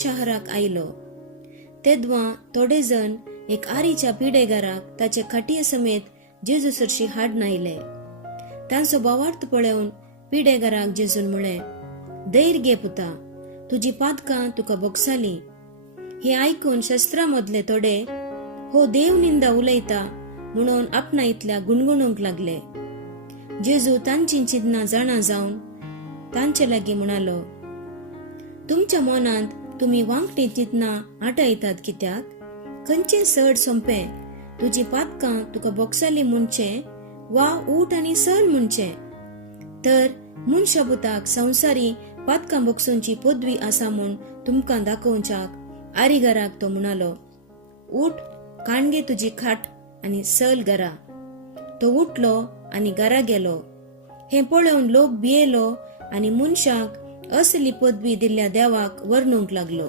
शाराक आयलो. तेदवा थोडे जण एक आरीच्या पिडेगाराक ताचे खाटये समेत जेजू सरशी हाडून आयले. तांचो बोवार्थ पळोवन पिडेगाराक जेजून म्हळे, धैर्य घे पुता, तुजी पातकां तुका बोगसाली. हे आयकून शस्त्रां मदले थोडे हो देव निंदा उलयता म्हणून आपणा इतल्या गुणगुणूंक लागले. जेजू तांची चिंतना जाणा जावन तांचे लागीं म्हणालो, तुमच्या मनांत तुम्ही वांगटी चिंतना आटायतात कित्याक? खंयचे चड सोंपे, तुजी पातकां तुका बोगसाली म्हणचे वा ऊठ आनी चल म्हणचे? तर मनशापुताक संवसारी पातकां बोगसूंची पदवी आसा म्हूण तुमकां दाखोवच्याक आरीगाराक तो म्हणालो, उठ, काणगे तुजी खाट आनी चल घरा. तो उठलो आनी घरा गेलो. हे पळोवन लोक भियेलो आनी मनशाक असली पदवी दिल्ल्या देवाक वर्णूंक लागलो.